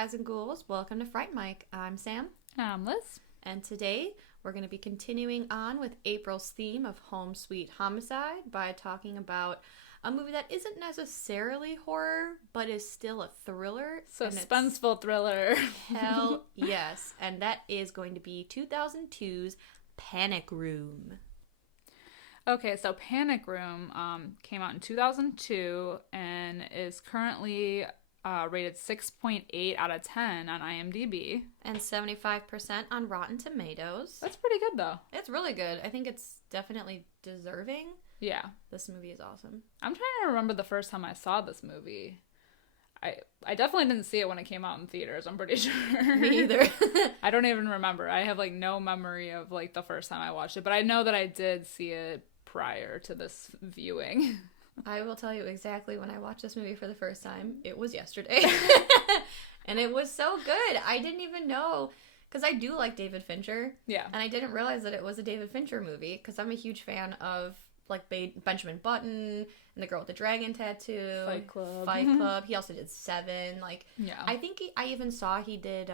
guys and ghouls. Welcome to Fright Mike. I'm Sam. And I'm Liz. And today we're going to be continuing on with April's theme of Home Sweet Homicide by talking about a movie that isn't necessarily horror, but is still a thriller. Suspenseful thriller. Hell yes. And that is going to be 2002's Panic Room. Okay, so Panic Room came out in 2002 and is currently rated 6.8 out of 10 on IMDb. And 75% on Rotten Tomatoes. That's pretty good, though. It's really good. I think it's definitely deserving. Yeah. This movie is awesome. I'm trying to remember the first time I saw this movie. I definitely didn't see it when it came out in theaters, I'm pretty sure. Me either. I don't even remember. I have, no memory of, the first time I watched it. But I know that I did see it prior to this viewing. I will tell you exactly when I watched this movie for the first time. It was yesterday. And it was so good. I didn't even know, because I do like David Fincher. Yeah. And I didn't realize that it was a David Fincher movie, because I'm a huge fan of, Benjamin Button and The Girl with the Dragon Tattoo. Fight Club. Fight Club. He also did Seven. Yeah. I think I even saw he did,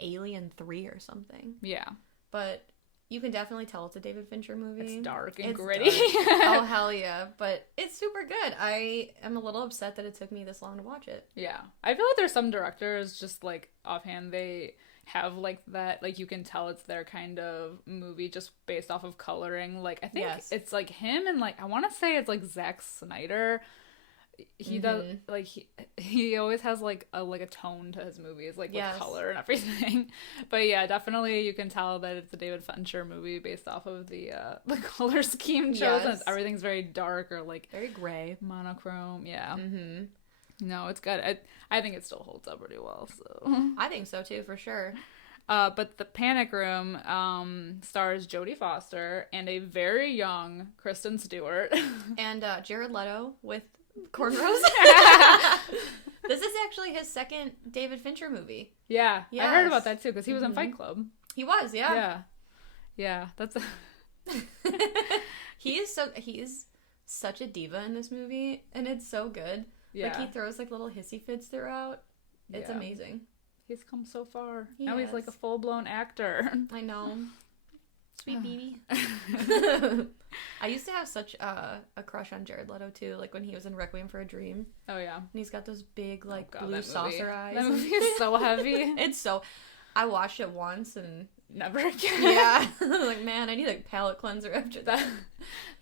Alien 3 or something. Yeah. But you can definitely tell it's a David Fincher movie. It's dark and it's gritty. Oh, hell yeah. But it's super good. I am a little upset that it took me this long to watch it. Yeah. I feel like there's some directors, just, offhand, they have, that, you can tell it's their kind of movie just based off of coloring. I think it's, him and, I want to say it's, Zack Snyder. He does, he always has, a tone to his movies, with color and everything. But, yeah, definitely you can tell that it's a David Fincher movie based off of the color scheme chosen. Yes. Everything's very dark or, very gray. monochrome. Yeah. Mm-hmm. No, it's good. I think it still holds up pretty well, so. I think so, too, for sure. But the Panic Room stars Jodie Foster and a very young Kristen Stewart. And Jared Leto with cornrows. This is actually his second David Fincher movie. Yeah, yes. I heard about that, too, because he was in Fight Club. He was, yeah. Yeah. Yeah, that's... He is such a diva in this movie, and it's so good. Yeah. He throws, little hissy fits throughout. It's amazing. He's come so far. He now has. he's, a full-blown actor. I know. Sweet baby. I used to have such a crush on Jared Leto, too, when he was in Requiem for a Dream. Oh, yeah. And he's got those big, God, blue saucer eyes. That movie is so heavy. I watched it once and... Never again. Yeah. Man, I need a palate cleanser after that.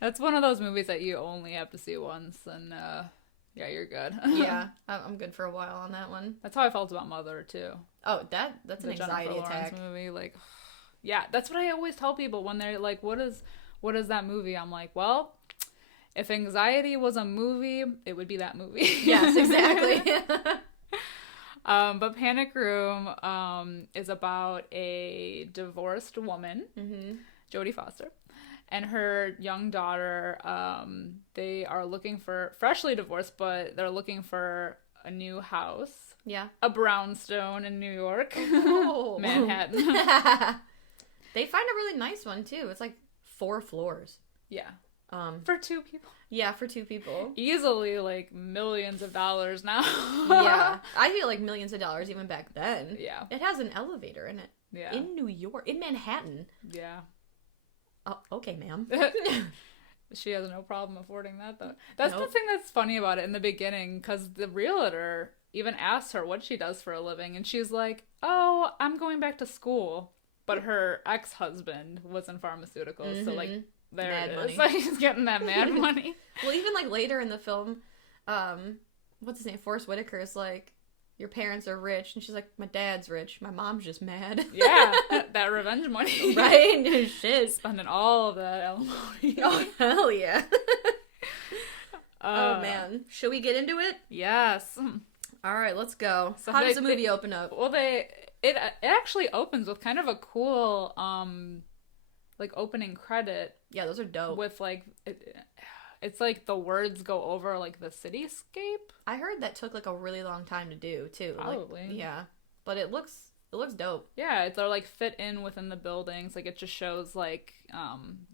That's one of those movies that you only have to see once, and, yeah, you're good. Yeah, I'm good for a while on that one. That's how I felt about Mother, too. Oh, that's an anxiety Jennifer attack. Lawrence movie, yeah, that's what I always tell people when they're like, what is that movie? I'm like, well, if anxiety was a movie, it would be that movie. Yes, exactly. But Panic Room is about a divorced woman, Jodie Foster, and her young daughter. They are looking for, freshly divorced, but they're looking for a new house. Yeah. A brownstone in New York. Oh. Manhattan. They find a really nice one, too. It's 4 floors. Yeah. For 2 people. Yeah, for 2 people. Easily, millions of dollars now. Yeah. I feel millions of dollars even back then. Yeah. It has an elevator in it. Yeah. In New York. In Manhattan. Yeah. Oh, okay, ma'am. She has no problem affording that, though. That's the thing that's funny about it in the beginning, because the realtor even asks her what she does for a living, and she's like, oh, I'm going back to school. But her ex-husband was in pharmaceuticals, so, there mad it money. is. He's getting that mad money. Well, even, later in the film, what's his name? Forrest Whitaker is like, your parents are rich. And she's like, my dad's rich. My mom's just mad. Yeah, that revenge money. Right? Shit. Spending all of that alimony. Oh, hell yeah. Oh, man. Should we get into it? Yes. All right, let's go. So how does the movie open up? Well, it actually opens with kind of a cool, opening credit. Yeah, those are dope. With, it's the words go over, the cityscape. I heard that took, a really long time to do, too. Probably. Yeah. But it looks dope. Yeah, they're, fit in within the buildings. It just shows,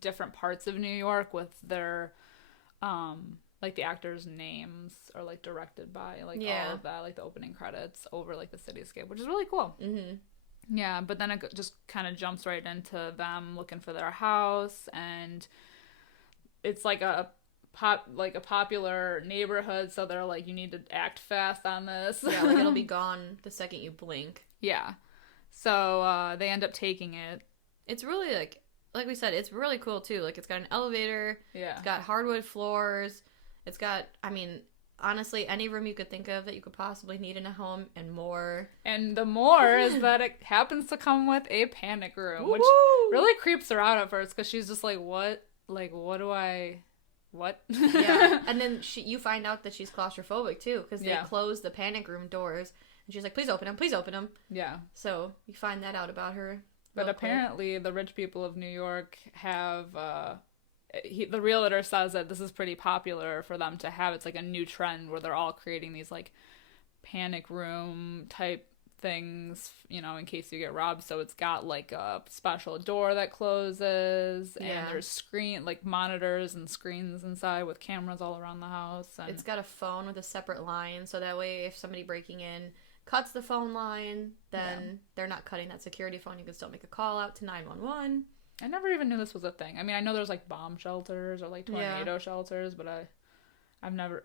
different parts of New York with their, like the actors' names are like directed by like all of that, like the opening credits over like the cityscape, which is really cool. Mm-hmm. Yeah, but then it just kind of jumps right into them looking for their house, and it's like a popular neighborhood, so they're like, you need to act fast on this. Yeah, like it'll be gone the second you blink. Yeah. So they end up taking it. It's really like we said, it's really cool too. Like, it's got an elevator. Yeah. It's got hardwood floors. It's got, I mean, honestly, any room you could think of that you could possibly need in a home and more. And the more is that it happens to come with a panic room, which really creeps her out at first because she's just like, what? Like, what do I... What? Yeah. And then you find out that she's claustrophobic too, because they close the panic room doors. And she's like, please open them, please open them. Yeah. So you find that out about her. But apparently the rich people of New York have... the realtor says that this is pretty popular for them to have. It's like a new trend where they're all creating these like panic room type things, you know, in case you get robbed. So it's got like a special door that closes, and there's monitors and screens inside with cameras all around the house. And it's got a phone with a separate line, so that way if somebody breaking in cuts the phone line, then they're not cutting that security phone. You can still make a call out to 911. I never even knew this was a thing. I mean, I know there's like bomb shelters or like tornado shelters, but I've never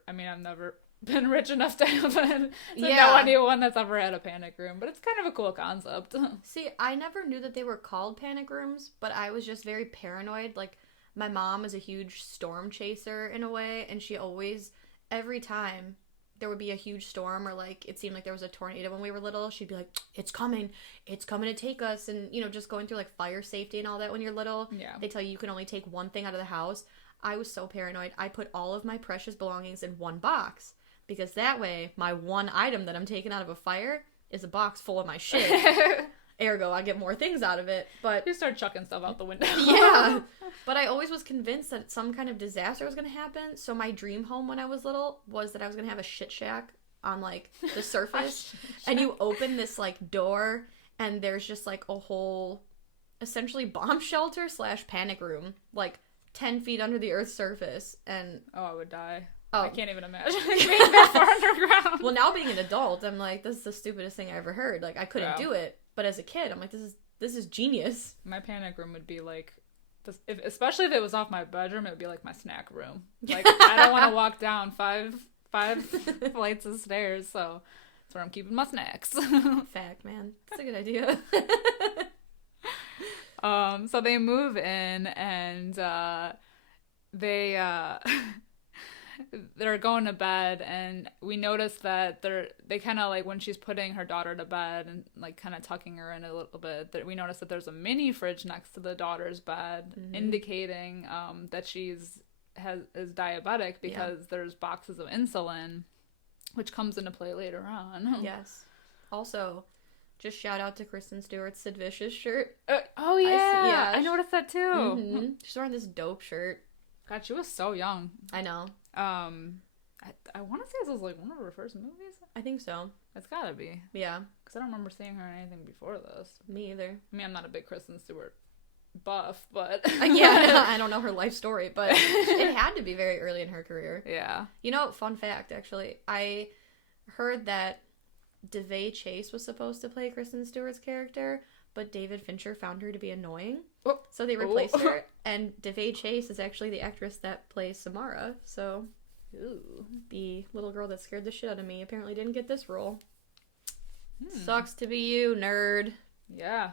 been rich enough to know anyone that's ever had a panic room. But it's kind of a cool concept. See, I never knew that they were called panic rooms, but I was just very paranoid. Like, my mom is a huge storm chaser in a way, and she always, every time there would be a huge storm, or like it seemed like there was a tornado when we were little, she'd be like, it's coming to take us. And, you know, just going through like fire safety and all that when you're little, they tell you can only take one thing out of the house. I was so paranoid. I put all of my precious belongings in one box, because that way my one item that I'm taking out of a fire is a box full of my shit. Ergo, I get more things out of it. But you start chucking stuff out the window. Yeah. But I always was convinced that some kind of disaster was going to happen. So my dream home when I was little was that I was going to have a shit shack on, like, the surface. And you open this, like, door, and there's just, like, a whole, essentially, bomb shelter / panic room. Like, 10 feet under the Earth's surface. And... oh, I would die. Oh. I can't even imagine being that far underground. Well, now being an adult, I'm like, this is the stupidest thing I ever heard. Like, I couldn't do it. But as a kid, I'm like, this is genius. My panic room would be like, especially if it was off my bedroom, it would be like my snack room. Like, I don't want to walk down five flights of stairs, so that's where I'm keeping my snacks. Fact, man. That's a good idea. So they move in, and they're going to bed, and we notice that they kind of like, when she's putting her daughter to bed and like kind of tucking her in a little bit, that we notice that there's a mini fridge next to the daughter's bed, indicating that is diabetic, because there's boxes of insulin, which comes into play later on. Yes. Also, just shout out to Kristen Stewart's Sid Vicious shirt. Oh yeah, I noticed that too. Mm-hmm. She's wearing this dope shirt. God, she was so young. I know. I want to say this was like one of her first movies. I think so. It's gotta be. Yeah. Because I don't remember seeing her in anything before this. Me either. I mean, I'm not a big Kristen Stewart buff, but... yeah, I don't know her life story, but it had to be very early in her career. Yeah. You know, fun fact, actually. I heard that DeVay Chase was supposed to play Kristen Stewart's character, but David Fincher found her to be annoying. Oh. So they replaced her, and DeVay Chase is actually the actress that plays Samara, so... Ooh. The little girl that scared the shit out of me apparently didn't get this role. Sucks to be you, nerd. Yeah.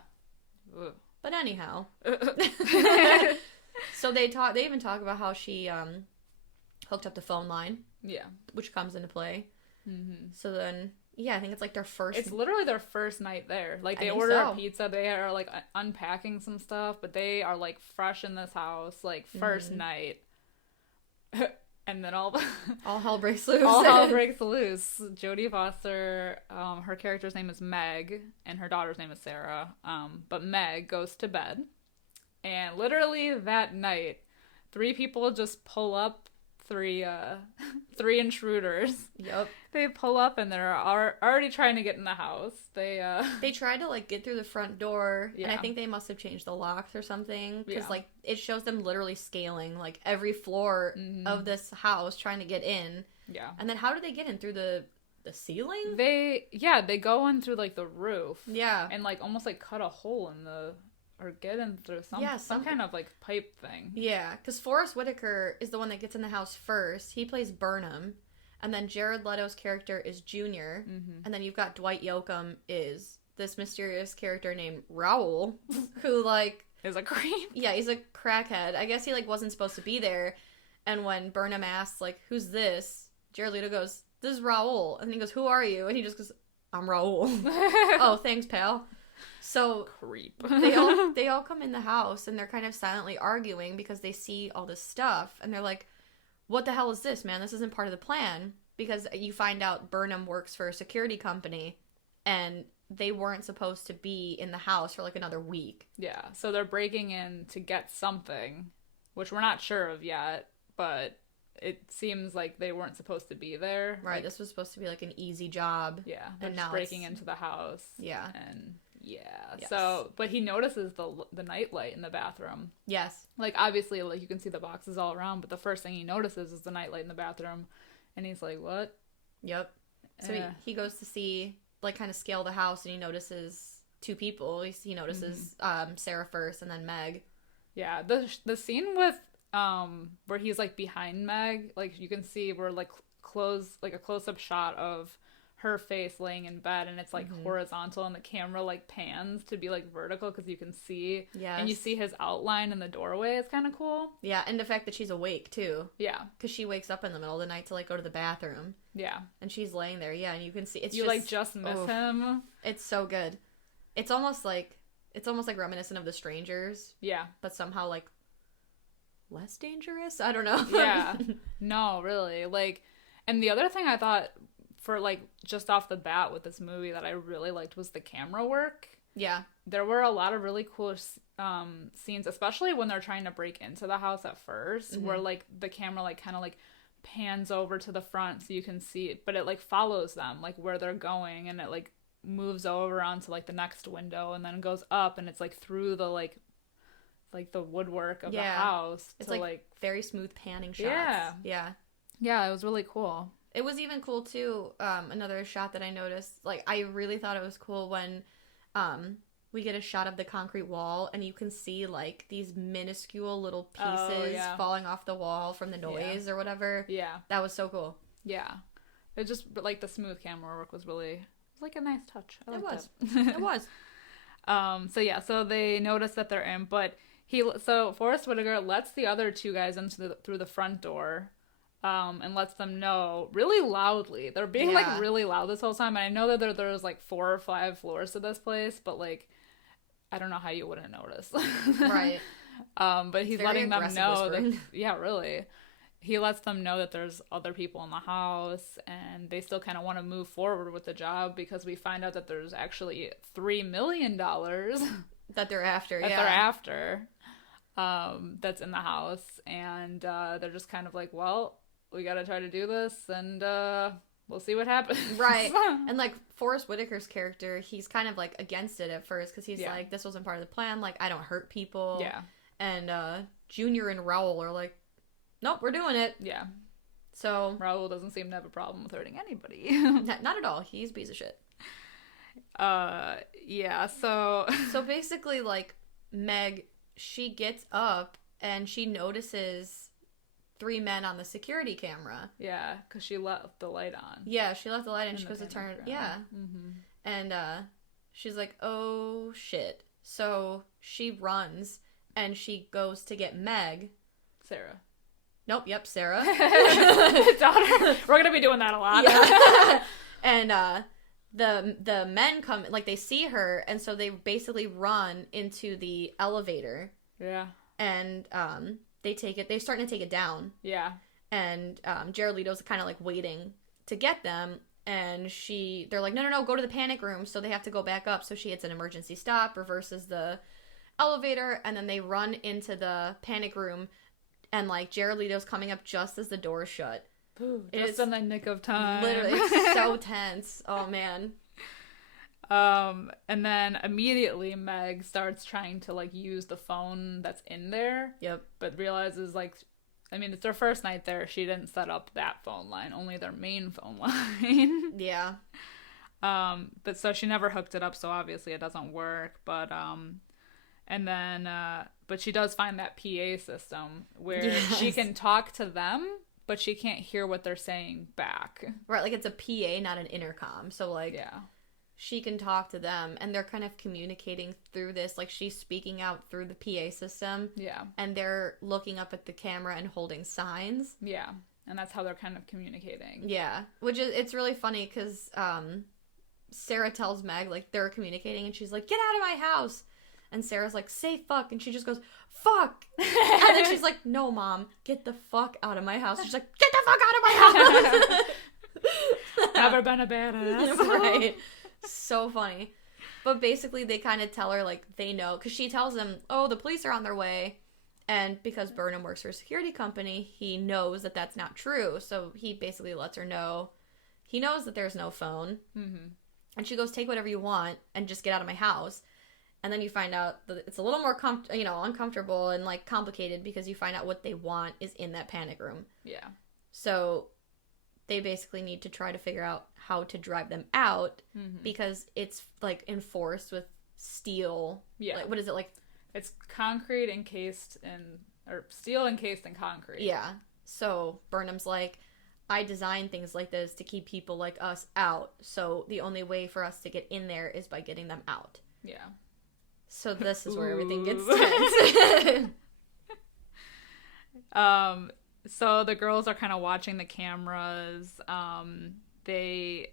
Ugh. But anyhow. So they even talk about how she hooked up the phone line. Yeah. Which comes into play. Mm-hmm. So then, yeah, I think it's like their first... It's literally their first night there. Like, they order a pizza, they are, like, unpacking some stuff, but they are, like, fresh in this house, like, first night. And then all hell breaks loose. All hell breaks loose. Jodie Foster, her character's name is Meg, and her daughter's name is Sarah. But Meg goes to bed, and literally that night, 3 people just pull up three intruders. Yep. They pull up and they're already trying to get in the house. They tried to like get through the front door, Yeah. and I think they must have changed the locks or something, because Yeah. like it shows them literally scaling like every floor of this house trying to get in. Yeah. And then how do they get in, through the ceiling? They go in through like the roof. Yeah. And like almost like cut a hole in or get in through some kind of like pipe thing. Yeah, because Forrest Whitaker is the one that gets in the house first. He plays Burnham. And then Jared Leto's character is Junior. And then you've got Dwight Yoakam is this mysterious character named Raoul, who like is a creep. Yeah, he's a crackhead. I guess he like wasn't supposed to be there. And when Burnham asks like, "Who's this?" Jared Leto goes, "This is Raoul." And he goes, "Who are you?" And he just goes, "I'm Raoul." "Oh, thanks, pal." So creep. they all come in the house and they're kind of silently arguing because they see all this stuff and they're like, "What the hell is this, man? This isn't part of the plan." Because you find out Burnham works for a security company and they weren't supposed to be in the house for like another week. Yeah, so they're breaking in to get something, which we're not sure of yet, but it seems like they weren't supposed to be there. Right, like, this was supposed to be like an easy job. Yeah, they're and just now breaking into the house. Yeah. And yeah, Yes. so, but he notices the nightlight in the bathroom. Yes. Like, obviously, like, you can see the boxes all around, but the first thing he notices is the nightlight in the bathroom. And he's like, what? Yep. So he goes to see, like, kind of scale the house, and he notices two people. He notices Sarah first, and then Meg. Yeah, the scene with, where he's, like, behind Meg, like, you can see where, like, a close-up shot of her face laying in bed, and it's like horizontal, and the camera like pans to be like vertical because you can see, and you see his outline in the doorway. It's kind of cool. Yeah, and the fact that she's awake too. Yeah, because she wakes up in the middle of the night to like go to the bathroom. Yeah, and she's laying there. Yeah, and you can see it's you just miss him. It's so good. It's almost like reminiscent of The Strangers. Yeah, but somehow like less dangerous. I don't know. Yeah, no, really. Like, and the other thing I thought, for like just off the bat with this movie, that I really liked was the camera work. Yeah, there were a lot of really cool scenes, especially when they're trying to break into the house at first, where like the camera like kind of like pans over to the front so you can see it, but it like follows them like where they're going, and it like moves over onto like the next window and then goes up, and it's like through the like the woodwork of the house. It's to, like very smooth panning shots. Yeah, it was really cool. It was even cool, too, another shot that I noticed. Like, I really thought it was cool when we get a shot of the concrete wall, and you can see, like, these minuscule little pieces falling off the wall from the noise or whatever. Yeah. That was so cool. Yeah. It just, like, the smooth camera work was really, like, a nice touch. It was. It was. So they notice that they're in, but Forrest Whitaker lets the other two guys through the front door. And lets them know really loudly. They're being like really loud this whole time. And I know that there's like 4 or 5 floors to this place, but like I don't know how you wouldn't notice. Right. But he's letting them know that, really. He lets them know that there's other people in the house, and they still kind of want to move forward with the job, because we find out that there's actually $3 million that they're after. That's in the house, and they're just kind of like, well, we gotta try to do this, and we'll see what happens. Right. And like Forrest Whitaker's character, he's kind of like against it at first, because he's like, this wasn't part of the plan, like I don't hurt people. Yeah. And Junior and Raoul are like, nope, we're doing it. Yeah. So Raoul doesn't seem to have a problem with hurting anybody. Not at all. He's a piece of shit. Yeah, so basically, like, Meg, she gets up and she notices 3 men on the security camera. Yeah, because she left the light on. Yeah, she left the light on. She goes to turn it. Yeah. Mm-hmm. And she's like, oh, shit. So she runs and she goes to get Meg. Sarah. Nope, yep, Sarah. Daughter. We're going to be doing that a lot. Yeah. And the men come, like, they see her, and so they basically run into the elevator. Yeah. And they're starting to take it down. Yeah. And Jared Leto's kind of like waiting to get them, and they're like, no, go to the panic room. So they have to go back up. So she hits an emergency stop, reverses the elevator, and then they run into the panic room, And, like, Jared Leto's coming up just as the door's shut. Ooh, just in the nick of time. Literally, it's so tense. Oh, man. And then immediately Meg starts trying to, like, use the phone that's in there. Yep. But realizes, like, I mean, it's their first night there. She didn't set up that phone line, only their main phone line. Yeah. But so she never hooked it up, so obviously it doesn't work. But, and then, but she does find that PA system where she can talk to them, but she can't hear what they're saying back. Right, like it's a PA, not an intercom. So, like, yeah, she can talk to them, and they're kind of communicating through this. Like, she's speaking out through the PA system. Yeah. And they're looking up at the camera and holding signs. Yeah. And that's how they're kind of communicating. Yeah. Which is, it's really funny because Sarah tells Meg, like, they're communicating, and she's like, get out of my house. And Sarah's like, say fuck. And she just goes, fuck. And then she's like, no, Mom, get the fuck out of my house. She's like, get the fuck out of my house. Never been a badass. Right. So funny. But basically, they kind of tell her, like, they know. Because she tells them, oh, the police are on their way. And because Burnham works for a security company, he knows that that's not true. So he basically lets her know. He knows that there's no phone. Mm-hmm. And she goes, take whatever you want and just get out of my house. And then you find out that it's a little more, uncomfortable and, like, complicated because you find out what they want is in that panic room. Yeah. So they basically need to try to figure out how to drive them out because it's, like, enforced with steel. Yeah. Like, what is it, like? It's concrete encased in, or steel encased in concrete. Yeah. So Burnham's like, I designed things like this to keep people like us out. So the only way for us to get in there is by getting them out. Yeah. So this is where everything gets tense. So the girls are kind of watching the cameras. They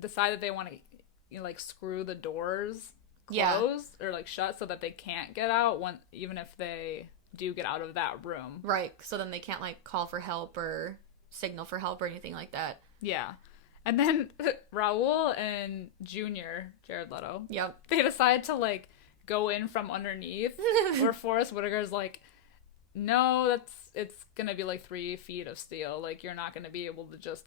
decide that they want to, like, screw the doors closed or, like, shut so that they can't get out even if they do get out of that room. Right. So then they can't, like, call for help or signal for help or anything like that. Yeah. And then Raul and Junior, Jared Leto, they decide to, like, go in from underneath, where Forrest Whitaker's like, no, it's gonna be, like, 3 feet of steel. Like, you're not gonna be able to just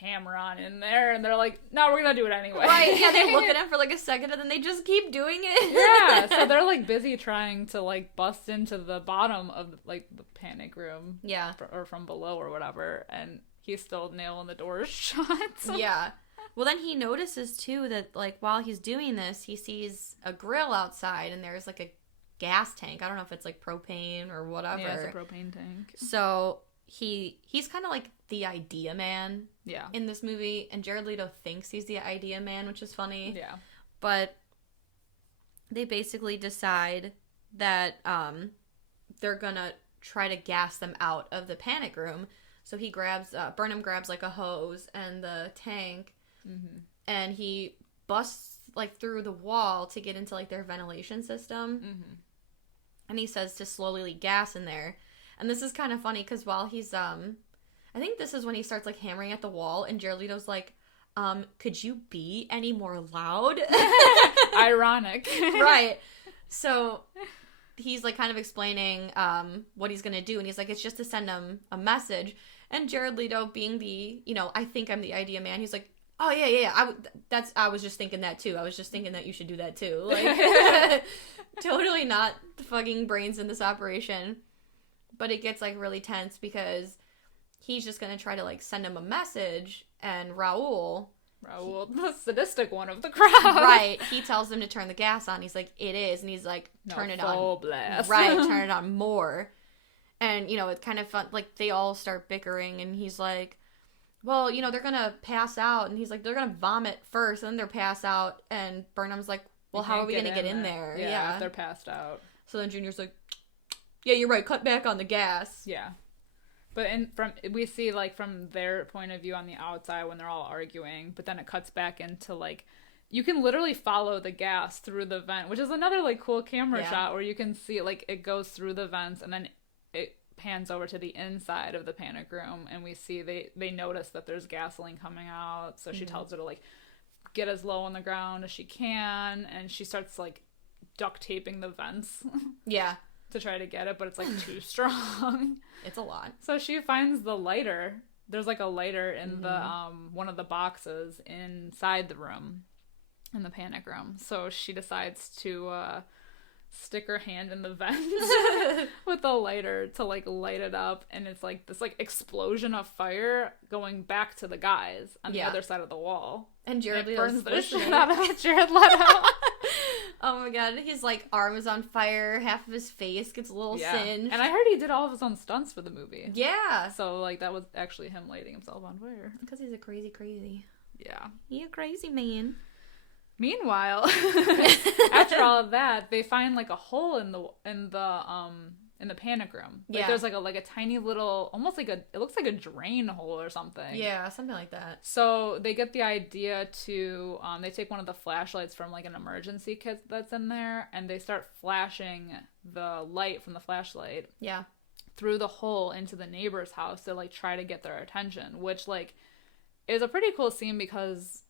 hammer on in there. And they're like, no, we're gonna do it anyway. Right, yeah, they look at him for, like, a second, and then they just keep doing it. Yeah, so they're, like, busy trying to, like, bust into the bottom of, like, the panic room. Yeah. Or from below or whatever, and he's still nailing the doors shut. Yeah. Well, then he notices, too, that, like, while he's doing this, he sees a grill outside, and there's, like, a gas tank. I don't know if it's, like, propane or whatever. Yeah, it's a propane tank. So he's kind of like the idea man in this movie, and Jared Leto thinks he's the idea man, which is funny. Yeah. But they basically decide that they're gonna try to gas them out of the panic room. So he grabs, Burnham grabs, like, a hose and the tank, and he busts, like, through the wall to get into, like, their ventilation system. And he says to slowly gas in there. And this is kind of funny because while he's, I think this is when he starts, like, hammering at the wall, and Jared Leto's like, could you be any more loud? Ironic. Right. So he's, like, kind of explaining what he's gonna do, and he's like, it's just to send him a message. And Jared Leto, being the, I think I'm the idea man, he's like, oh, yeah, I was just thinking that, too. I was just thinking that you should do that, too. Like, totally not the fucking brains in this operation. But it gets, like, really tense because he's just gonna try to, like, send him a message, and Raul, the sadistic one of the crowd. Right, he tells him to turn the gas on. He's like, it is. And he's like, turn it on. Full blast. Right, turn it on more. And, it's kind of fun. Like, they all start bickering, and he's like, well, they're gonna pass out. And he's like, they're gonna vomit first, and then they're pass out. And Burnham's like, well, how are we gonna get in there? Yeah, if they're passed out. So then Junior's like, yeah, you're right, cut back on the gas. Yeah. But we see, like, from their point of view on the outside when they're all arguing, but then it cuts back into, like, you can literally follow the gas through the vent, which is another, like, cool camera shot where you can see, like, it goes through the vents, and then it pans over to the inside of the panic room, and we see they notice that there's gasoline coming out, so she tells her to, like, get as low on the ground as she can, and she starts, like, duct taping the vents. Yeah. to try to get it, but it's like too strong. It's a lot. So she finds the lighter. There's like a lighter in the one of the boxes inside the room, in the panic room. So she decides to stick her hand in the vent with the lighter to like light it up, and it's like this like explosion of fire going back to the guys on the other side of the wall. And Jared Leto burns the shit out of Jared Leto. Oh my god, his like arm is on fire, half of his face gets a little singed. And I heard he did all of his own stunts for the movie. Yeah. So like that was actually him lighting himself on fire. Because he's a crazy. Yeah. He's a crazy man. Meanwhile, after all of that, they find like a hole in the panic room. Like there's like a tiny little, almost like it looks like a drain hole or something. Yeah, something like that. So they get the idea to they take one of the flashlights from like an emergency kit that's in there, and they start flashing the light from the flashlight through the hole into the neighbor's house to like try to get their attention, which like is a pretty cool scene because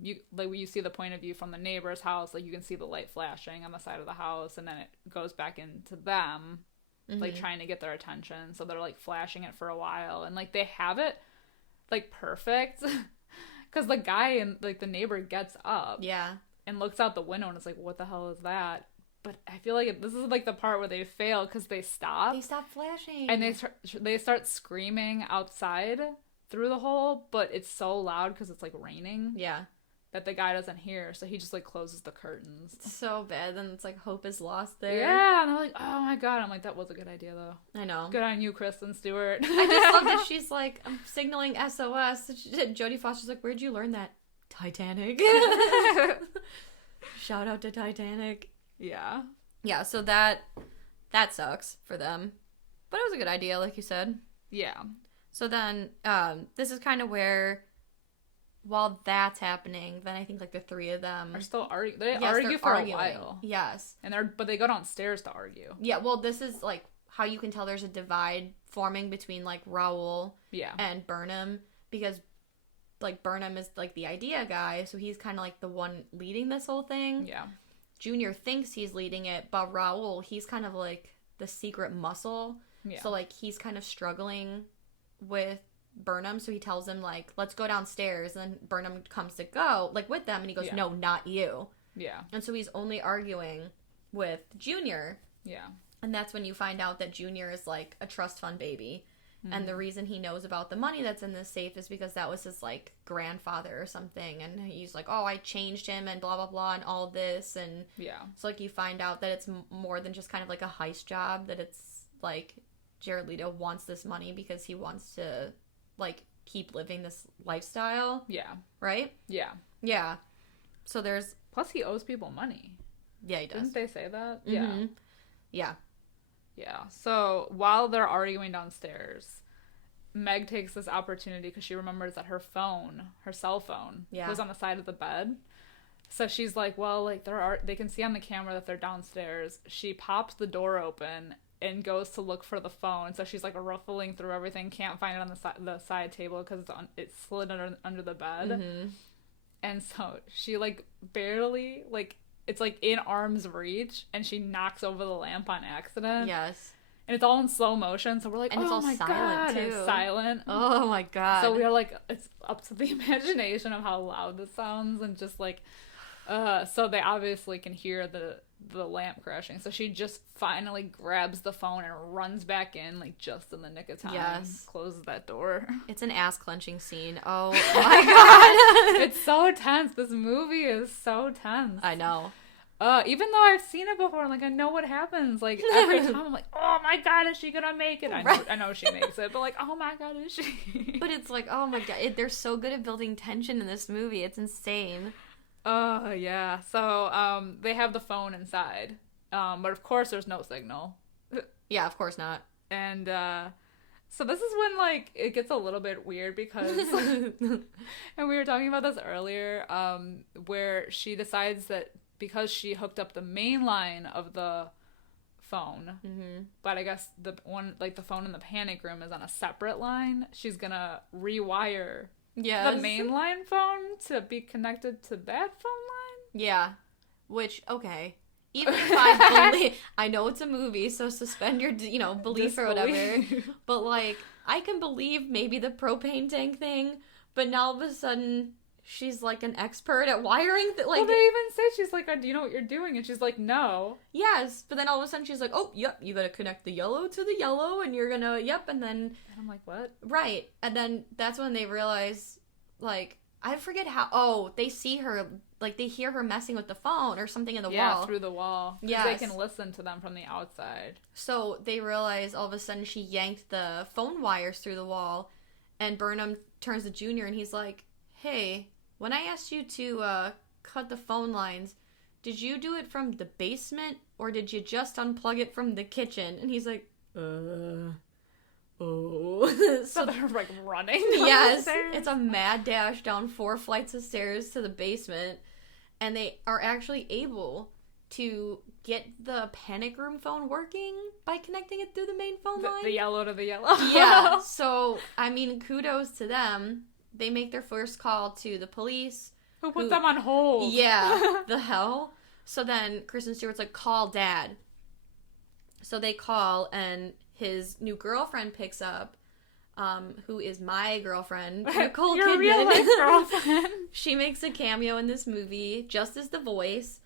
you like when you see the point of view from the neighbor's house, like you can see the light flashing on the side of the house, and then it goes back into them like trying to get their attention. So they're like flashing it for a while, and like they have it like perfect because the guy and like the neighbor gets up and looks out the window and is like, what the hell is that? But I feel like this is like the part where they fail because they stop flashing, and they start screaming outside through the hole, but it's so loud because it's like raining that the guy doesn't hear, so he just like closes the curtains. So bad. Then it's like hope is lost there. Yeah, and they're like, oh my god. I'm like, that was a good idea though. I know. Good on you, Kristen Stewart. I just love that she's like, I'm signaling SOS. Jodie Foster's like, where'd you learn that? Titanic. Shout out to Titanic. Yeah, so that sucks for them, but it was a good idea, like you said. Yeah. So then, this is kind of where, while that's happening, then I think like the three of them are still arguing. They argue for a while. Yes. But they go downstairs to argue. Yeah. Well, this is like how you can tell there's a divide forming between like Raoul and Burnham, because like Burnham is like the idea guy, so he's kind of like the one leading this whole thing. Yeah. Junior thinks he's leading it, but Raoul, he's kind of like the secret muscle. Yeah. So like he's kind of struggling with Burnham, so he tells him like, let's go downstairs, and then Burnham comes to go like with them, and he goes, no, not you. Yeah. And so he's only arguing with Junior. Yeah. And that's when you find out that Junior is like a trust fund baby. And the reason he knows about the money that's in this safe is because that was his like grandfather or something, and he's like, oh, I changed him and blah blah blah and all this. And so like you find out that it's more than just kind of like a heist job, that it's like Jared Leto wants this money because he wants to, like, keep living this lifestyle. Yeah. Right? Yeah. Yeah. So there's... Plus, he owes people money. Yeah, he does. Didn't they say that? Mm-hmm. Yeah. Yeah. Yeah. So, while they're arguing downstairs, Meg takes this opportunity because she remembers that her cell phone, was on the side of the bed. So she's like, well, like, they can see on the camera that they're downstairs. She pops the door open and goes to look for the phone. So she's like ruffling through everything, can't find it on the side table because it's slid under the bed. Mm-hmm. And so she like barely, like, it's like in arm's reach, and she knocks over the lamp on accident. Yes. And it's all in slow motion, so we're like, and it's all my silent god, too. It's silent. Oh my god. So we are like, it's up to the imagination of how loud this sounds, and just like, so they obviously can hear the lamp crashing. So she just finally grabs the phone and runs back in, like, just in the nick of time. Yes. Closes that door. It's an ass-clenching scene. Oh my god. It's so tense. This movie is so tense. I know. Even though I've seen it before, like, I know what happens. Like, every time I'm like, oh my god, is she gonna make it? I know she makes it, but like, oh my god, is she? But it's like, oh my god, they're so good at building tension in this movie. It's insane. Yeah. So, they have the phone inside. But of course there's no signal. Yeah, of course not. And, so this is when, like, it gets a little bit weird because, and we were talking about this earlier, where she decides that because she hooked up the main line of the phone, but I guess the phone in the panic room is on a separate line, she's gonna rewire the mainline phone to be connected to that phone line? Yeah. Which, okay. even if I believe, I know it's a movie, so suspend your, belief or whatever. But, like, I can believe maybe the propane tank thing, but now all of a sudden, she's, like, an expert at wiring. Well, they even say, she's like, do you know what you're doing? And she's like, no. Yes, but then all of a sudden she's like, oh, yep, you gotta connect the yellow to the yellow, and you're gonna, yep, and then... And I'm like, what? Right, and then that's when they realize, like, I forget how, they see her, like, they hear her messing with the phone or something in the wall. Yeah, through the wall. Yeah. They can listen to them from the outside. So they realize all of a sudden she yanked the phone wires through the wall, and Burnham turns to Junior, and he's like, hey, when I asked you to cut the phone lines, did you do it from the basement, or did you just unplug it from the kitchen? And he's like, So they're, like, running. Yes, it's a mad dash down 4 flights of stairs to the basement, and they are actually able to get the panic room phone working by connecting it through the main phone line. The yellow to the yellow. Yeah, so, I mean, kudos to them. They make their first call to the police. Who put them on hold. Yeah, the hell. So then Kristen Stewart's like, call Dad. So they call, and his new girlfriend picks up, who is my girlfriend, Nicole Your Kidman. real life girlfriend. She makes a cameo in this movie, just as the voice.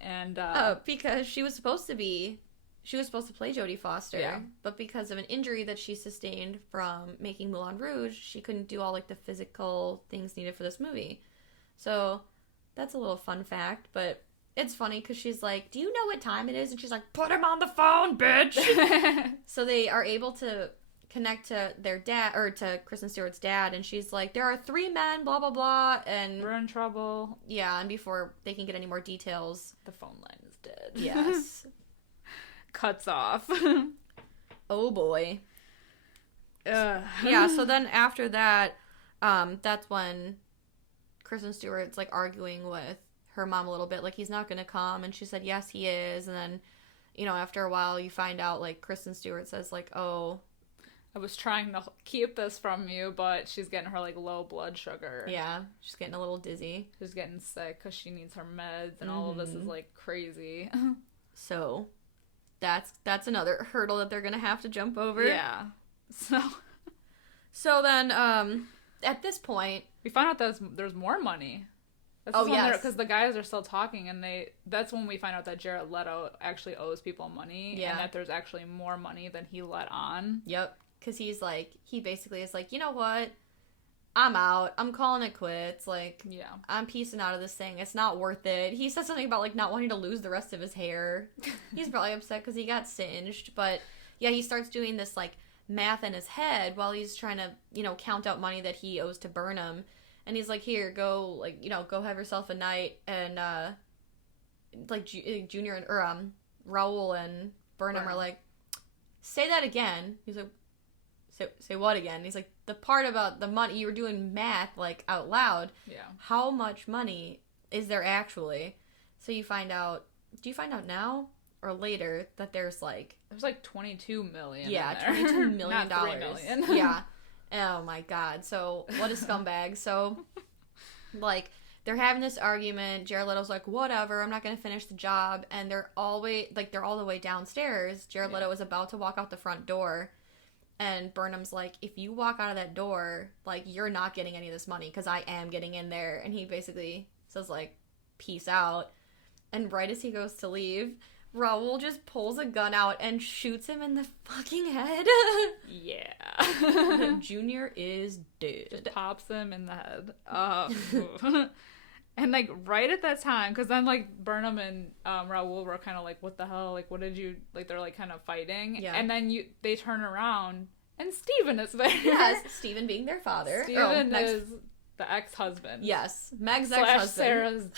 And, because she was supposed to play Jodie Foster, yeah. But because of an injury that she sustained from making Moulin Rouge, she couldn't do all, like, the physical things needed for this movie. So, that's a little fun fact, but it's funny because she's like, do you know what time it is? And she's like, put him on the phone, bitch! So they are able to connect to their dad, or to Kristen Stewart's dad, and she's like, there are 3 men, blah, blah, blah, and... we're in trouble. Yeah, and before they can get any more details... the phone line is dead. Yes. Cuts off. Oh, boy. Ugh. Yeah, so then after that, that's when Kristen Stewart's, like, arguing with her mom a little bit, like, he's not gonna come, and she said, yes, he is, and then, after a while, you find out, like, Kristen Stewart says, like, oh... I was trying to keep this from you, but she's getting her, like, low blood sugar. Yeah, she's getting a little dizzy. She's getting sick because she needs her meds, and all of this is, like, crazy. So, that's another hurdle that they're gonna have to jump over. Yeah. So then, at this point... we find out there's more money. Yes. Because the guys are still talking, and that's when we find out that Jared Leto actually owes people money, and that there's actually more money than he let on. Yep. Because he basically is like, you know what? I'm out. I'm calling it quits. Like, yeah. I'm piecing out of this thing. It's not worth it. He said something about, like, not wanting to lose the rest of his hair. He's probably upset because he got singed. But, yeah, he starts doing this, like, math in his head while he's trying to, count out money that he owes to Burnham. And he's like, here, go, like, go have yourself a night. And, like, Junior, or, Raul and Burnham are like, say that again. He's like, say what again? And he's like, the part about the money, you were doing math, like, out loud. Yeah. How much money is there actually? So do you find out now or later that there's like 22 million. Yeah, $22 million. Not $3 million. Yeah. Oh my god. So what a scumbag. So, like, they're having this argument. Jared Leto's like, whatever, I'm not gonna finish the job, and they're all the way downstairs. Jared Leto is about to walk out the front door. And Burnham's like, if you walk out of that door, like, you're not getting any of this money, because I am getting in there. And he basically says, like, peace out. And right as he goes to leave, Raul just pulls a gun out and shoots him in the fucking head. Yeah. Junior is dead. Just pops him in the head. And, like, right at that time, because then, like, Burnham and Raul were kind of like, what the hell? Like, what did you... Like, they're, like, kind of fighting. Yeah. And then they turn around, and Steven is there. Yes, Steven being their father. Steven is the ex-husband. Yes, Meg's ex-husband. Sarah's...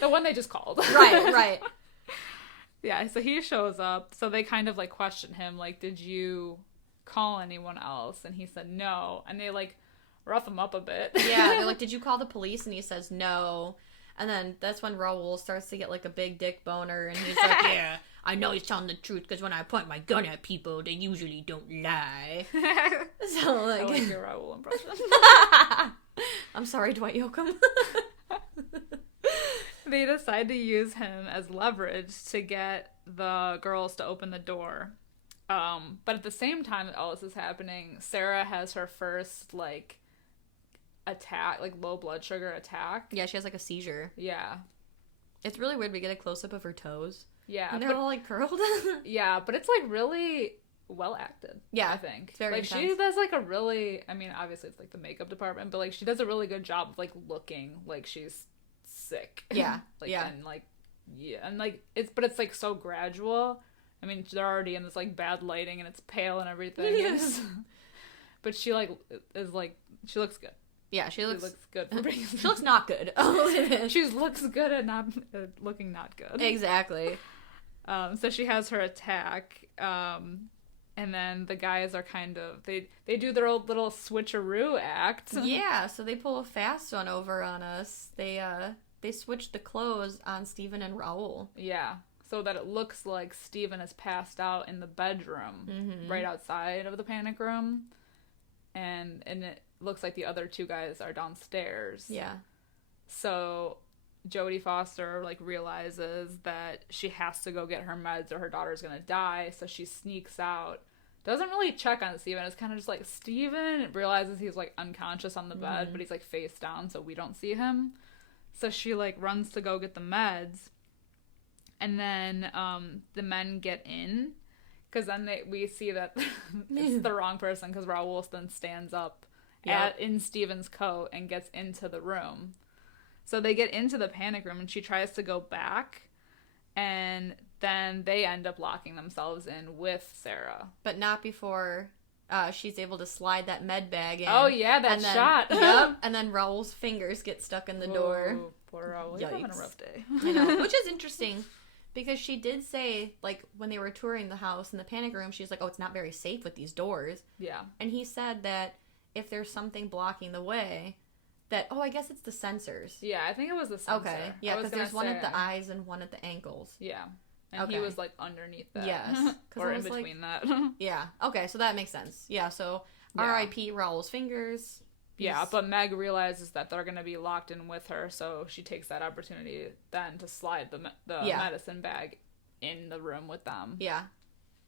the one they just called. Right. Yeah, so he shows up. So they kind of, like, question him, like, did you call anyone else? And he said no. And they, like... rough him up a bit. Yeah, they're like, did you call the police? And he says no. And then that's when Raul starts to get, like, a big dick boner, and he's like, yeah, I know he's telling the truth, because when I point my gun at people, they usually don't lie. So, like... I like your Raul impression. I'm sorry, Dwight Yoakam. They decide to use him as leverage to get the girls to open the door. But at the same time that all this is happening, Sarah has her first, like, attack, like, low blood sugar attack. Yeah, she has, like, a seizure. Yeah. It's really weird. We get a close-up of her toes. Yeah. And they're all, like, curled. Yeah, but it's, like, really well acted. Yeah. I think. Very like, intense. she does, like, a really, I mean, obviously it's, like, the makeup department, but, like, she does a really good job of, like, looking like she's sick. Yeah. Like, yeah. And, like, yeah. And, like, it's like, so gradual. I mean, they're already in this, like, bad lighting, and it's pale and everything. Yes. But she, like, is, like, she looks good. Yeah, she looks good for being... She looks not good. She looks good at not looking not good. Exactly. So she has her attack, and then the guys are kind of... They do their old little switcheroo act. Yeah, so they pull a fast one over on us. They switch the clothes on Steven and Raul. Yeah. So that it looks like Steven is passed out in the bedroom right outside of the panic room. And it looks like the other two guys are downstairs. Yeah. So Jodie Foster, like, realizes that she has to go get her meds or her daughter's gonna die. So she sneaks out. Doesn't really check on Steven. It's kind of just like, Steven realizes he's, like, unconscious on the bed, but he's, like, face down, so we don't see him. So she, like, runs to go get the meds. And then the men get in, because then we see that it's the wrong person, because Raul then stands up in Steven's coat and gets into the room. So they get into the panic room, and she tries to go back, and then they end up locking themselves in with Sarah. But not before she's able to slide that med bag in. Oh, yeah, that shot. Yep, and then Raul's fingers get stuck in the door. Poor Raul. He's having a rough day. I know, which is interesting. Because she did say, like, when they were touring the house in the panic room, she's like, oh, it's not very safe with these doors. Yeah. And he said that if there's something blocking the way, that, oh, I guess it's the sensors. Yeah, I think it was the sensor. Okay. Yeah, because there's one at the eyes and one at the ankles. Yeah. And he was, like, underneath that. Yes. Or in between that. Yeah. Okay, so that makes sense. Yeah, so R.I.P. Raul's fingers. Yeah, but Meg realizes that they're going to be locked in with her, so she takes that opportunity then to slide the medicine bag in the room with them. Yeah.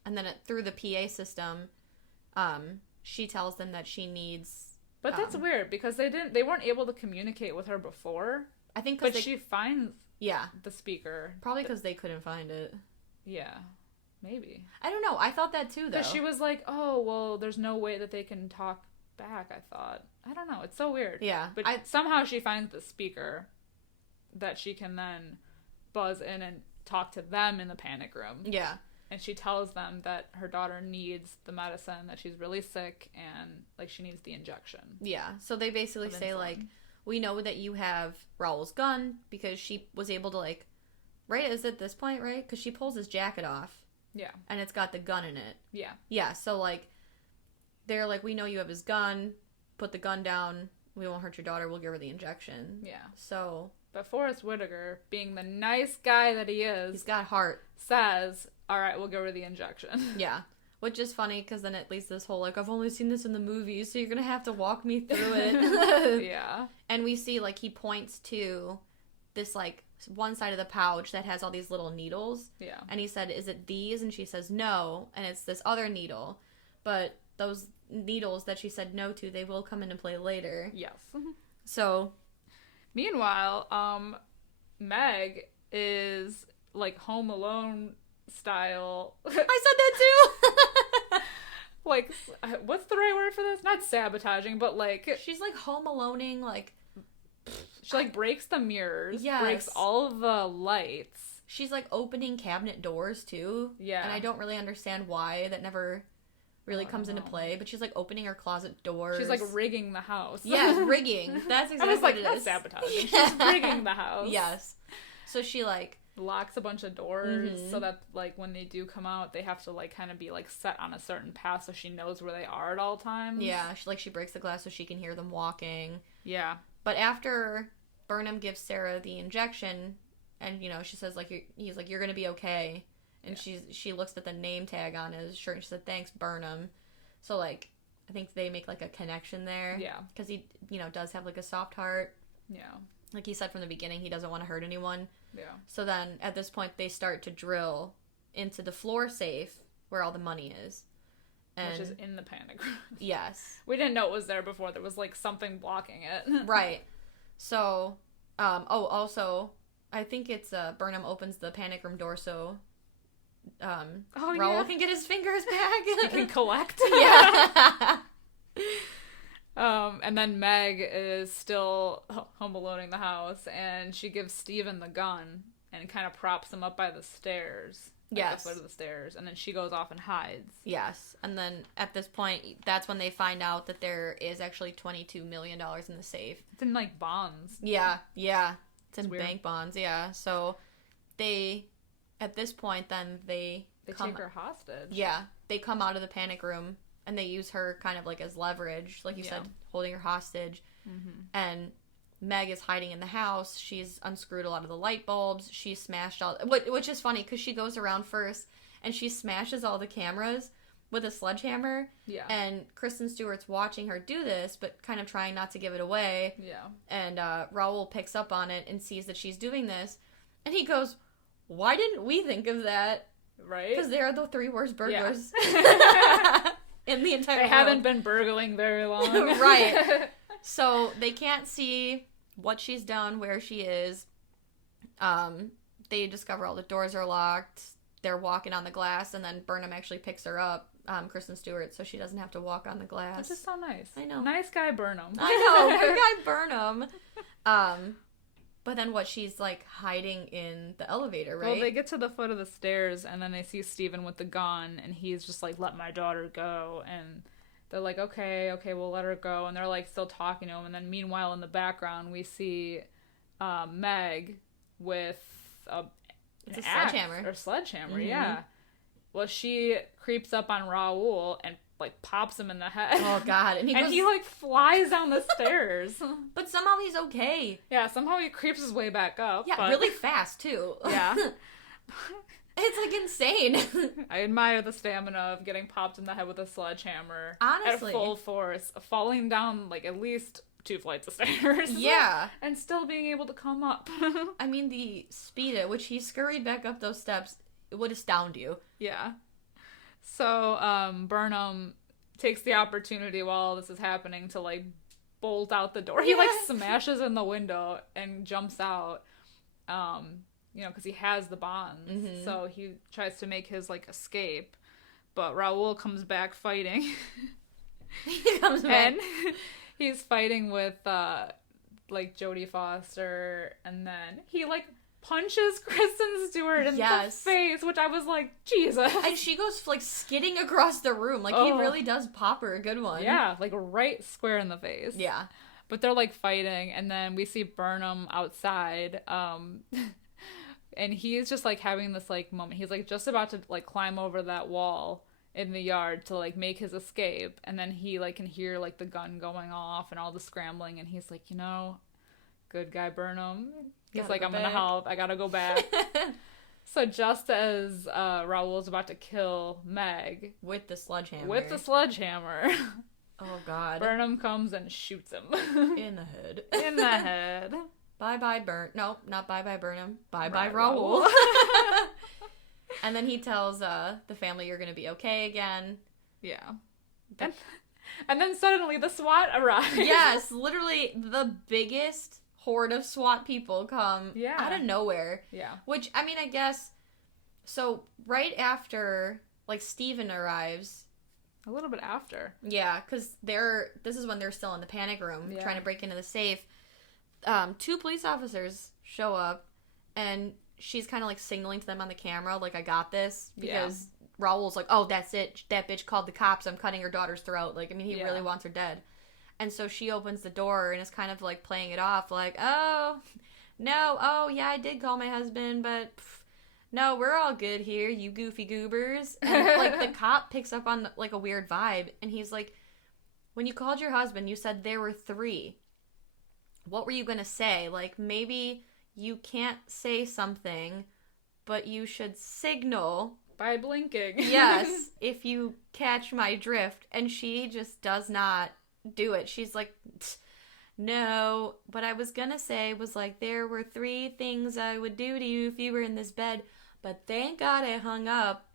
And then through the PA system, she tells them that she needs... But that's weird, because they weren't able to communicate with her before. I think because she finds the speaker. Probably because they couldn't find it. Yeah. Maybe. I don't know. I thought that too, though. Because she was like, oh, well, there's no way that they can talk back, I thought. I don't know. It's so weird. Yeah. But somehow she finds the speaker that she can then buzz in and talk to them in the panic room. Yeah. And she tells them that her daughter needs the medicine, that she's really sick, and, like, she needs the injection. Yeah. So they basically say, like, we know that you have Raul's gun, because she was able to, like, right? Is it this point, right? Because she pulls his jacket off. Yeah. And it's got the gun in it. Yeah. Yeah, so, like, they're like, we know you have his gun. Put the gun down. We won't hurt your daughter. We'll give her the injection. Yeah. So. But Forrest Whitaker, being the nice guy that he is. He's got heart. Says, all right, we'll give her the injection. Yeah. Which is funny, because then it leads this whole, like, I've only seen this in the movies, so you're going to have to walk me through it. Yeah. And we see, like, he points to this, like, one side of the pouch that has all these little needles. Yeah. And he said, is it these? And she says, no. And it's this other needle. But those needles that she said no to, they will come into play later. Yes. So. Meanwhile, Meg is, like, Home Alone style. I said that too! Like, what's the right word for this? Not sabotaging, but, like... She's, like, Home Aloneing, like... She, like, breaks the mirrors. Yes. Breaks all of the lights. She's, like, opening cabinet doors, too. Yeah. And I don't really understand why. That never really comes into play. But she's, like, opening her closet doors. She's, like, rigging the house. Yes, rigging. That's exactly what it is. I was like, that's sabotaging. She's rigging the house. Yes. So she, like... locks a bunch of doors so that, like, when they do come out, they have to, like, kind of be, like, set on a certain path so she knows where they are at all times. Yeah, she breaks the glass so she can hear them walking. Yeah. But after Burnham gives Sarah the injection, and, you know, she says, like, he's like, you're gonna be okay. And she looks at the name tag on his shirt, and she said, thanks, Burnham. So, like, I think they make, like, a connection there. Yeah. Because he, you know, does have, like, a soft heart. Yeah. like he said from the beginning, he doesn't want to hurt anyone. Yeah. So then at this point they start to drill into the floor safe where all the money is. And which is in the panic room. Yes. We didn't know it was there before. There was like something blocking it. Right. So, also, I think it's Burnham opens the panic room door so Raoul can get his fingers back. He can collect. Yeah. And then Meg is still home aloneing the house, and she gives Steven the gun and kind of props him up by the stairs. Yes. The foot of the stairs, and then she goes off and hides. Yes, and then at this point, that's when they find out that there is actually $22 million in the safe. It's in, like, bonds. Yeah. It's in bank bonds, yeah. So at this point, then they take her hostage. Yeah, they come out of the panic room, and they use her kind of, like, as leverage, like you said, holding her hostage. Mm-hmm. And Meg is hiding in the house. She's unscrewed a lot of the light bulbs. She smashed all... Which is funny, because she goes around first, and she smashes all the cameras with a sledgehammer. Yeah. And Kristen Stewart's watching her do this, but kind of trying not to give it away. Yeah. And Raoul picks up on it and sees that she's doing this. And he goes, why didn't we think of that? Right? Because they're the 3 worst burglars in the entire world. They haven't been burgling very long. Right. So they can't see what she's done, where she is. They discover all the doors are locked. They're walking on the glass, and then Burnham actually picks her up, Kristen Stewart, so she doesn't have to walk on the glass. Which is so nice. I know. Nice guy Burnham. I know. Good guy Burnham. But then she's like hiding in the elevator, right? Well, they get to the foot of the stairs, and then they see Steven with the gun, and he's just like, let my daughter go, and they're like, okay, we'll let her go, and they're like still talking to him, and then meanwhile in the background we see Meg with a sledgehammer, yeah. Well, she creeps up on Raoul and like pops him in the head. Oh God! And he like flies down the stairs. But somehow he's okay. Yeah, somehow he creeps his way back up. Yeah, really fast too. Yeah. It's like insane. I admire the stamina of getting popped in the head with a sledgehammer. Honestly. At full force, falling down like at least 2 flights of stairs. Yeah. And still being able to come up. I mean, the speed at which he scurried back up those steps, it would astound you. Yeah. So, Burnham takes the opportunity while all this is happening to, like, bolt out the door. He, like, smashes in the window and jumps out, because he has the bonds. Mm-hmm. So he tries to make his, like, escape. But Raoul comes back fighting. He comes back. And he's fighting with, like, Jodie Foster, and then he, like, punches Kristen Stewart in the face, which I was like, Jesus. And she goes, like, skidding across the room. Like, he really does pop her a good one. Yeah, like, right square in the face. Yeah. But they're, like, fighting, and then we see Burnham outside, and he's just, like, having this, like, moment. He's, like, just about to, like, climb over that wall in the yard to, like, make his escape, and then he, like, can hear, like, the gun going off and all the scrambling, and he's like, good guy Burnham. He's like, I'm gonna help. I gotta go back. So just as Raoul's about to kill Meg with the sledgehammer, oh God, Burnham comes and shoots him in the head. In the head. Bye No, not bye Burnham. Bye Raoul. And then he tells the family, "You're gonna be okay again." Yeah. And then suddenly the SWAT arrives. Yes, literally the biggest horde of SWAT people come out of nowhere. Yeah. Which, I mean, I guess, so right after, like, Steven arrives. A little bit after. Yeah, because this is when they're still in the panic room trying to break into the safe. 2 police officers show up, and she's kind of, like, signaling to them on the camera, like, I got this, because Raoul's like, oh, that's it, that bitch called the cops, I'm cutting her daughter's throat. Like, I mean, he really wants her dead. And so she opens the door and is kind of, like, playing it off, like, oh, no, I did call my husband, but, no, we're all good here, you goofy goobers. And, like, the cop picks up on, like, a weird vibe, and he's like, when you called your husband, you said there were 3. What were you gonna say? Like, maybe you can't say something, but you should signal. By blinking. Yes, if you catch my drift. And she just does not do it. She's like, No, what I was gonna say was like, there were 3 things I would do to you if you were in this bed, but thank God I hung up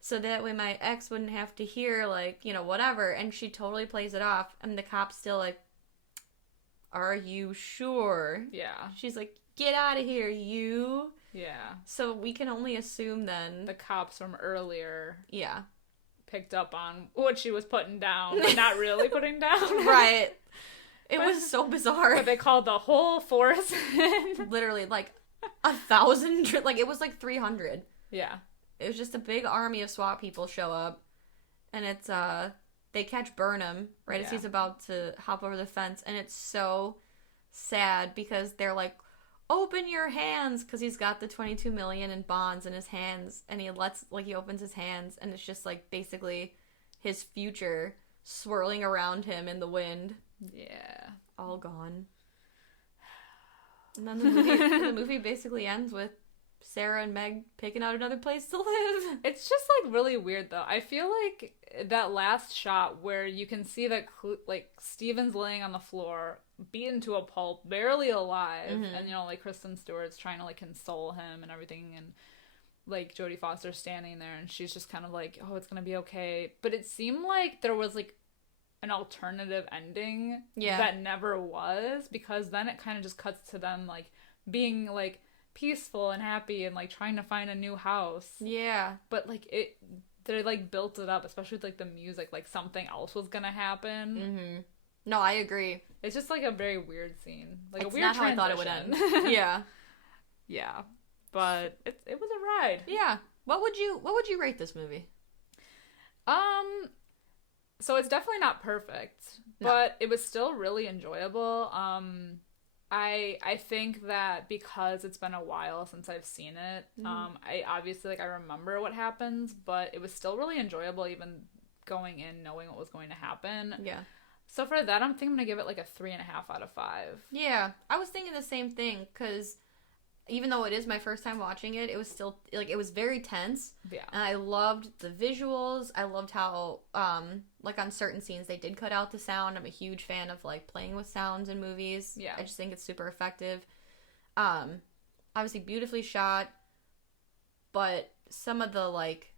so that way my ex wouldn't have to hear, like, whatever. And she totally plays it off, and the cop's still like, are you sure? Yeah. She's like, get out of here, you. Yeah. So we can only assume then. The cops from earlier. Yeah. Picked up on what she was putting down, but not really putting down. Right. It was so bizarre. But they called the whole force in. Literally, like, 1,000, like, it was like 300. Yeah. It was just a big army of SWAT people show up, and it's, they catch Burnham right as he's about to hop over the fence, and it's so sad because they're like, open your hands, because he's got the $22 million in bonds in his hands, and he opens his hands, and it's just, like, basically his future swirling around him in the wind. Yeah. All gone. And then the movie basically ends with Sarah and Meg picking out another place to live. It's just, like, really weird, though. I feel like that last shot where you can see that, like, Steven's laying on the floor, beaten to a pulp, barely alive, and, like, Kristen Stewart's trying to, like, console him and everything, and, like, Jodie Foster's standing there, and she's just kind of like, oh, it's gonna be okay. But it seemed like there was, like, an alternative ending that never was, because then it kind of just cuts to them, like, being, like, peaceful and happy and, like, trying to find a new house. Yeah. But, like, they, like, built it up, especially with, like, the music, like, something else was gonna happen. Mm-hmm. No, I agree. It's just, like, a very weird scene. Like, it's a weird transition. Not how I thought it would end. Yeah. Yeah. But it was a ride. Yeah. What would you rate this movie? So it's definitely not perfect, but it was still really enjoyable. I think that because it's been a while since I've seen it, I obviously, like, I remember what happens, but it was still really enjoyable even going in knowing what was going to happen. Yeah. So for that, I'm thinking I'm going to give it, like, a 3.5 out of 5. Yeah. I was thinking the same thing, because even though it is my first time watching it, it was still, like, it was very tense. Yeah. And I loved the visuals. I loved how, like, on certain scenes, they did cut out the sound. I'm a huge fan of, like, playing with sounds in movies. Yeah. I just think it's super effective. Obviously beautifully shot, but some of the, like,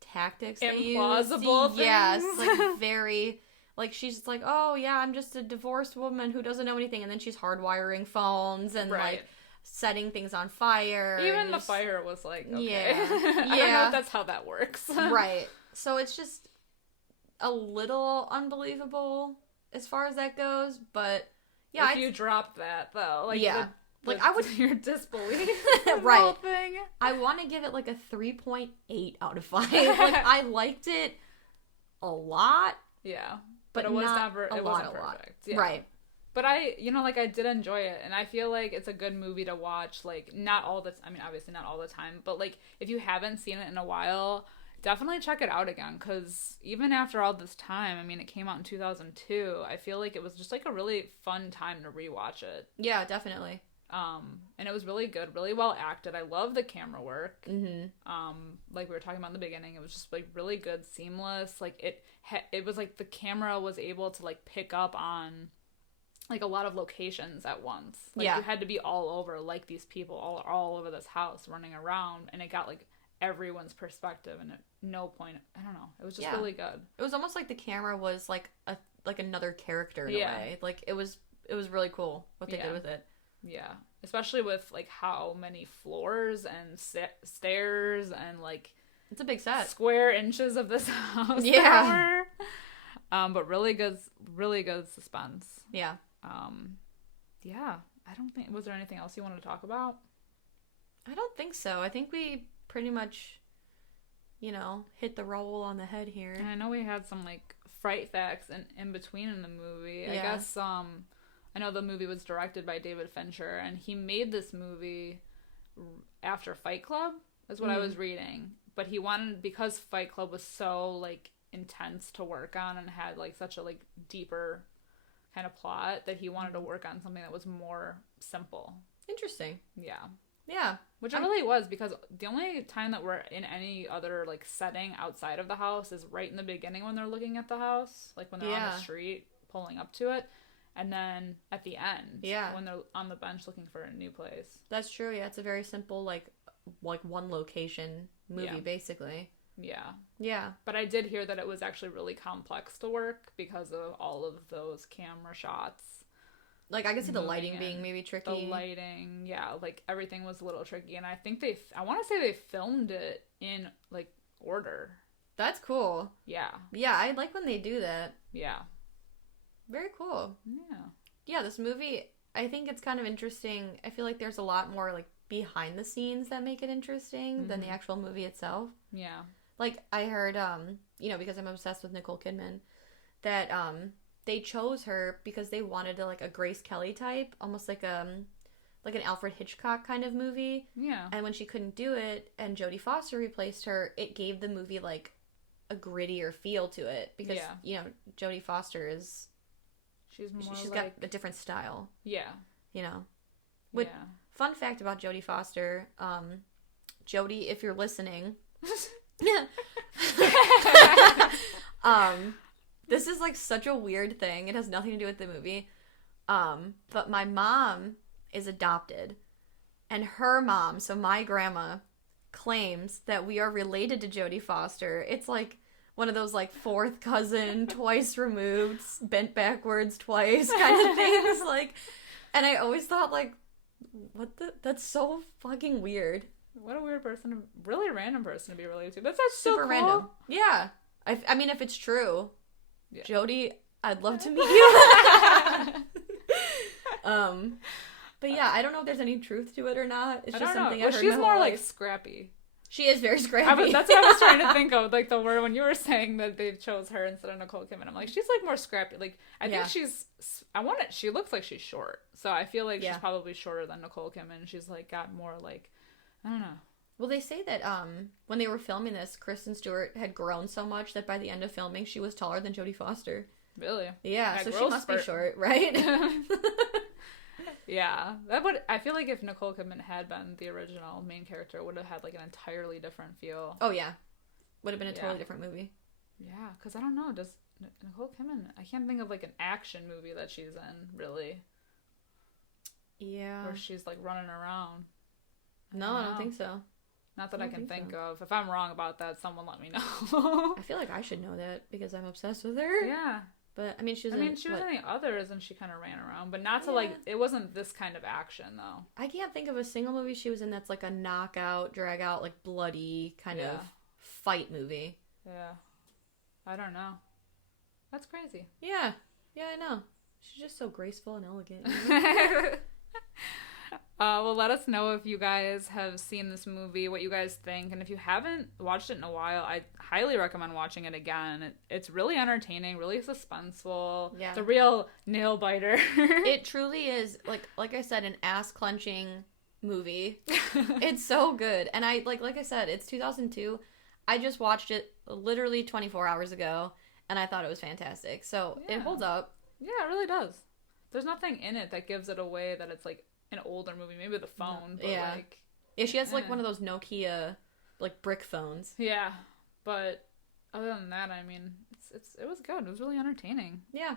tactics they use. Implausible things. Yes. Like, very... Like, she's just like, oh, yeah, I'm just a divorced woman who doesn't know anything. And then she's hardwiring phones and, like, setting things on fire. Even the fire was like, okay. Yeah. I don't know if that's how that works. Right. So it's just a little unbelievable as far as that goes. But, yeah. If you dropped that, though. Like, yeah. Like, I would... Your disbelief. Right. Whole thing. I want to give it, like, a 3.8 out of 5. Like, I liked it a lot. Yeah. But it was never, it wasn't perfect. Yeah. Right. But I did enjoy it, and I feel like it's a good movie to watch, like, obviously not all the time, but, like, if you haven't seen it in a while, definitely check it out again, because even after all this time, I mean, it came out in 2002, I feel like it was just, like, a really fun time to rewatch it. Yeah, definitely. And it was really good, really well acted. I love the camera work. Mm-hmm. Like we were talking about in the beginning, it was just, like, really good, seamless. Like, it was, like, the camera was able to, like, pick up on, like, a lot of locations at once. Like, you had to be all over, like, these people all over this house running around, and it got, like, everyone's perspective, and at no point, I don't know, it was just really good. It was almost like the camera was, like, another character in a way. Like, it was really cool what they did with it. Yeah, especially with, like, how many floors and stairs and, like, it's a big set. Square inches of this house. Yeah. But really good suspense. Yeah. Yeah. I don't think, was there anything else you wanted to talk about? I don't think so. I think we pretty much, hit the roll on the head here. And I know we had some, like, fright facts in between in the movie. Yeah. I guess, I know the movie was directed by David Fincher, and he made this movie after Fight Club, is what I was reading. But he wanted, because Fight Club was so, like, intense to work on and had, like, such a, like, deeper kind of plot, that he wanted to work on something that was more simple. Interesting. Yeah. Yeah. Which it really was, because the only time that we're in any other, like, setting outside of the house is right in the beginning when they're looking at the house, like, when they're on the street pulling up to it. and then at the end, when they're on the bench looking for a new place. That's true. Yeah, it's a very simple like one location movie basically. Yeah. But I did hear that it was actually really complex to work because of all of those camera shots. Like, I could see the lighting being maybe tricky. The lighting, yeah, like, everything was a little tricky. And I think I want to say they filmed it in, like, order. That's cool. Yeah. Yeah, I like when they do that. Yeah. Very cool. Yeah. Yeah, this movie, I think it's kind of interesting. I feel like there's a lot more, like, behind the scenes that make it interesting than the actual movie itself. Yeah. Like, I heard, you know, because I'm obsessed with Nicole Kidman, that, they chose her because they wanted like a Grace Kelly type, almost like an Alfred Hitchcock kind of movie. Yeah. And when she couldn't do it and Jodie Foster replaced her, it gave the movie like a grittier feel to it because you know, Jodie Foster is she's got a different style. Yeah. You know. Fun fact about Jodie Foster, Jodie, if you're listening, this is, like, such a weird thing. It has nothing to do with the movie. But my mom is adopted. And her mom, so my grandma, claims that we are related to Jodie Foster. It's, like, one of those, like, fourth cousin, twice removed, bent backwards twice kind of things. Like, and I always thought, like, that's so fucking weird. What a weird person, really random person to be related to. That's super cool. Random. Yeah. I mean, if it's true... Yeah. Jodie, I'd love to meet you. But yeah, I don't know if there's any truth to it or not. It's just something I heard. She's more like scrappy. She is very scrappy. That's what I was trying to think of, like the word when you were saying that they chose her instead of Nicole Kidman. I'm like, she's like more scrappy. Like I think she looks like she's short, so I feel like she's probably shorter than Nicole Kidman. She's like got more like, I don't know. Well, they say that when they were filming this, Kristen Stewart had grown so much that by the end of filming, she was taller than Jodie Foster. Really? Yeah, so she must be short, right? Yeah. I feel like if Nicole Kidman had been the original main character, it would have had like an entirely different feel. Oh, yeah. Would have been a totally different movie. Yeah, because I don't know. Does Nicole Kidman... I can't think of like an action movie that she's in, really. Yeah. Where she's like running around. No, I don't think so. Not that I can think of. If I'm wrong about that, someone let me know. I feel like I should know that because I'm obsessed with her. Yeah. But, I mean, she was in the others and she kind of ran around. But not to, like, it wasn't this kind of action, though. I can't think of a single movie she was in that's, like, a knockout, drag-out, like, bloody kind of fight movie. Yeah. I don't know. That's crazy. Yeah. Yeah, I know. She's just so graceful and elegant. Well, let us know if you guys have seen this movie, what you guys think. And if you haven't watched it in a while, I highly recommend watching it again. It's really entertaining, really suspenseful. Yeah. It's a real nail-biter. It truly is, like I said, an ass-clenching movie. It's so good. And like I said, it's 2002. I just watched it literally 24 hours ago, and I thought it was fantastic. So it holds up. Yeah, it really does. There's nothing in it that gives it away that it's, like, an older movie, maybe the phone, but like... Yeah, she has, like, one of those Nokia, like, brick phones. Yeah, but other than that, I mean, it was good. It was really entertaining. Yeah.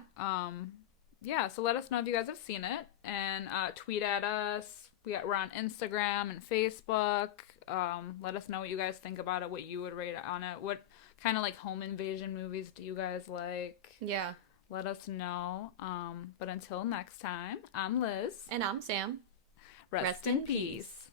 Yeah, so let us know if you guys have seen it, and tweet at us. We're on Instagram and Facebook. Let us know what you guys think about it, what you would rate on it. What kind of, like, home invasion movies do you guys like? Yeah. Let us know. But until next time, I'm Liz. And I'm Sam. Rest in peace.